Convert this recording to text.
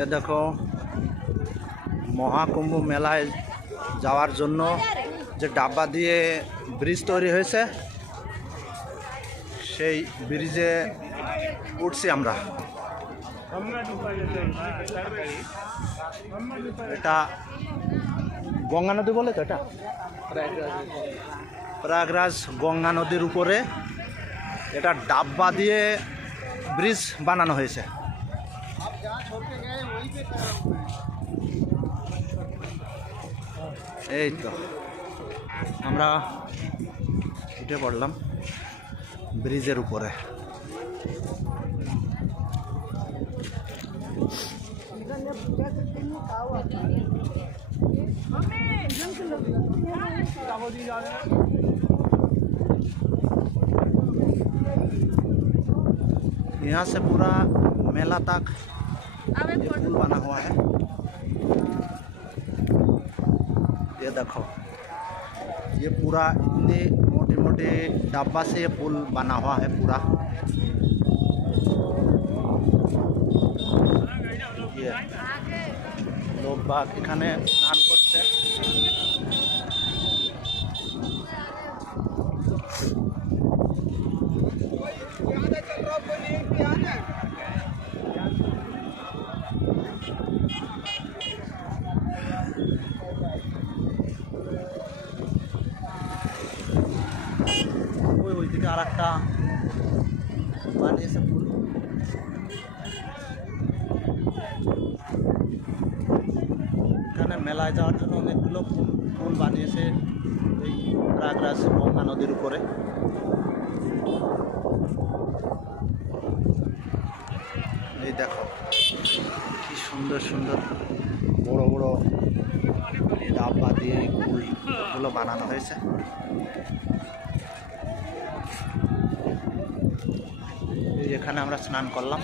এ দেখো মহাকুম্ভ মেলায় যাওয়ার জন্য যে ডাব্বা দিয়ে ব্রিজ তৈরি হয়েছে সেই ব্রিজে উঠছি আমরা। এটা গঙ্গা নদী বলে তো, এটা প্রয়াগরাজ গঙ্গা নদীর উপরে এটা ডাব্বা দিয়ে ব্রিজ বানানো হয়েছে। এই তো আমরা উঠে পড়লাম ব্রিজের উপরে। यहाँ से पूरा मेला तक ये पुल बना हुआ है। ये देखो ये पूरा इतने मोटे मोटे डब्बा से ये पुल बना हुआ है पूरा। ये लोग बाग এখানে স্নান করছে। ওইদিকে আর একটা বানিয়েছে পুল। এখানে মেলায় যাওয়ার জন্য অনেকগুলো পুল বানিয়েছে এই প্রয়াগরাজ গঙ্গা নদীর উপরে। এই দেখো কি সুন্দর সুন্দর বড় বড় ডাব্বা দিয়ে পুলগুলো বানানো হয়েছে। এখানে আমরা স্নান করলাম।